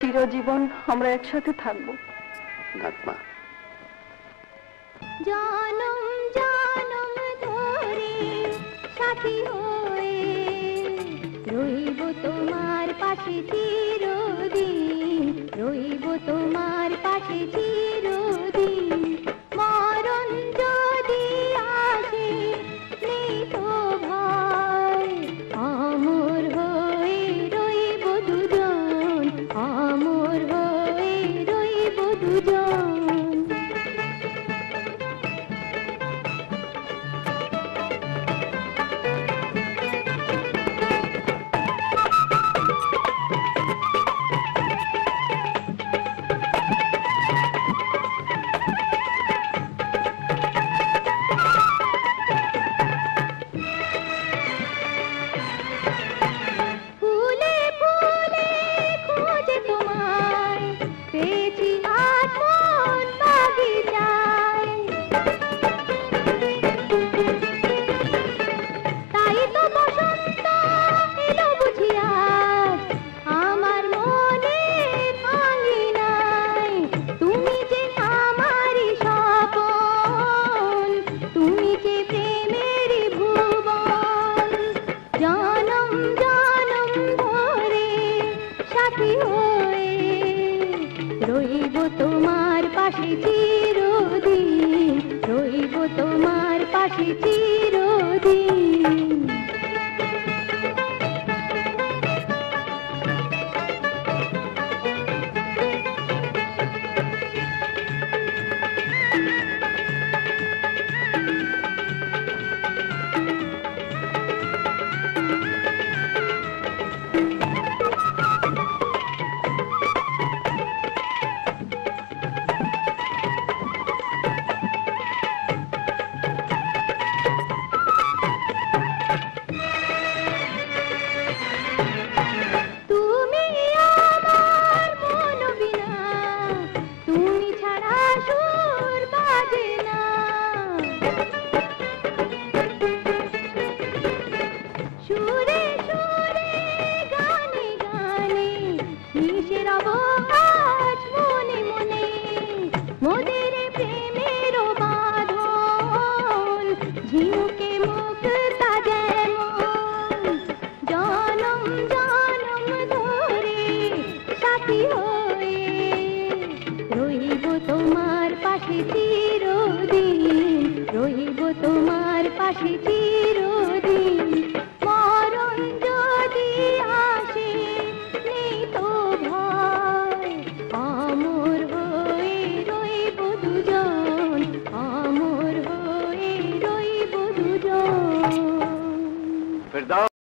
চিরজীবন আমরা একসাথে থাকবো। জনম জনম ধরে সাথী হয়ে রইব তোমার পাশে চিরদিন, রইব তোমার পাশে চিরদিন। মরণ যদি আসে নেই তো ভয়, অমর হয়ে রইব দুজন, অমর হয়ে রইব দুজন। রইব তোমার পাশে চিরদিন, রইব তোমার পাশে চিরদিন। ঝিনুকে মুক্তা যেমন জনম জনম ধরে সাথী হয়ে রইব তোমার পাশে চিরদিন, রইব তোমার পাশে চিরদিন।